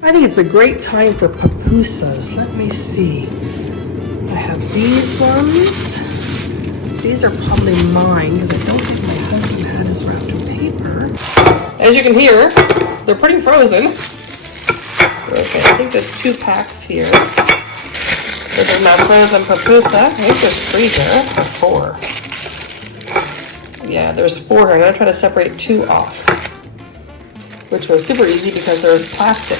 I think it's a great time for pupusas. Let me see. I have these ones. These are probably mine because I don't think my husband had his wrapped in paper. As you can hear, they're pretty frozen. Okay, I think there's 2 packs here. This is my frozen pupusa. I think there's 3 here, or 4. Yeah, there's 4 here. I'm going to try to separate 2 off, which was super easy because there's plastic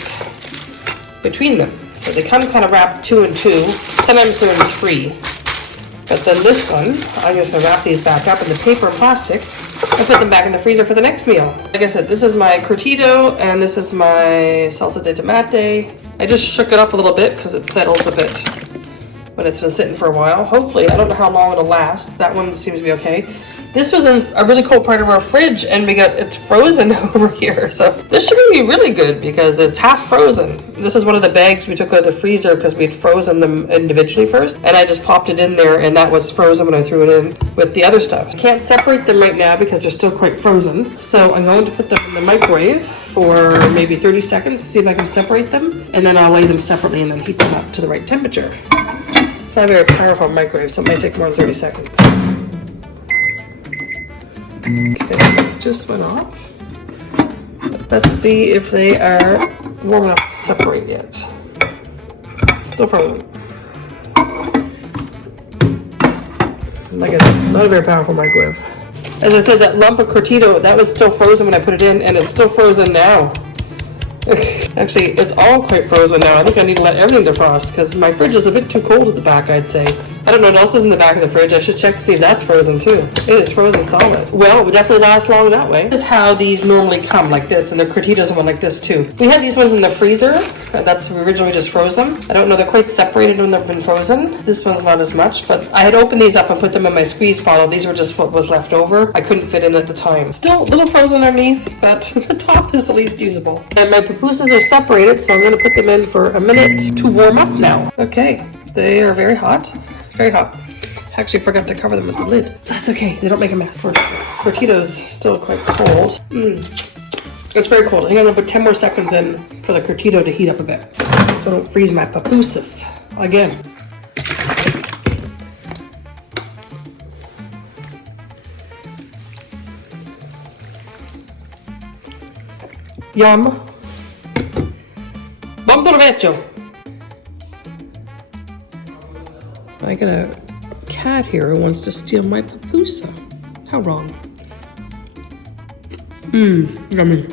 between them. So they come kind of wrapped 2 and 2. Sometimes they're in 3. But then this one, I'm just going to wrap these back up in the paper and plastic and put them back in the freezer for the next meal. Like I said, this is my curtido and this is my salsa de tomate. I just shook it up a little bit because it settles a bit when it's been sitting for a while. Hopefully, I don't know how long it'll last. That one seems to be okay. This was in a really cold part of our fridge and it's frozen over here. So this should be really good because it's half frozen. This is one of the bags we took out of the freezer because we'd frozen them individually first. And I just popped it in there and that was frozen when I threw it in with the other stuff. I can't separate them right now because they're still quite frozen. So I'm going to put them in the microwave for maybe 30 seconds, see if I can separate them. And then I'll lay them separately and then heat them up to the right temperature. It's not a very powerful microwave, so it might take more than 30 seconds. Okay, just went off. Let's see if they are warm enough to separate yet. Still frozen. Like I said, not a very powerful microwave. As I said, that lump of curtido, that was still frozen when I put it in, and it's still frozen now. Actually, it's all quite frozen now. I think I need to let everything defrost because my fridge is a bit too cold at the back, I'd say. I don't know what else is in the back of the fridge. I should check to see if that's frozen too. It is frozen solid. Well, it would definitely last long that way. This is how these normally come, like this, and the curtidos one like this too. We had these ones in the freezer. We originally just froze them. I don't know, they're quite separated when they've been frozen. This one's not as much, but I had opened these up and put them in my squeeze bottle. These were just what was left over. I couldn't fit in at the time. Still a little frozen underneath, but the top is at least usable. And my pupusas are separated, so I'm going to put them in for a minute to warm up now. Okay, they are very hot. Very hot. Actually forgot to cover them with the lid. That's okay, they don't make a mess. Curtido's still quite cold. It's very cold. I think I'm gonna put 10 more seconds in for the curtido to heat up a bit. So I don't freeze my pupusas again. Yum. Buon provecho. I got a cat here who wants to steal my pupusa. How wrong. Yummy.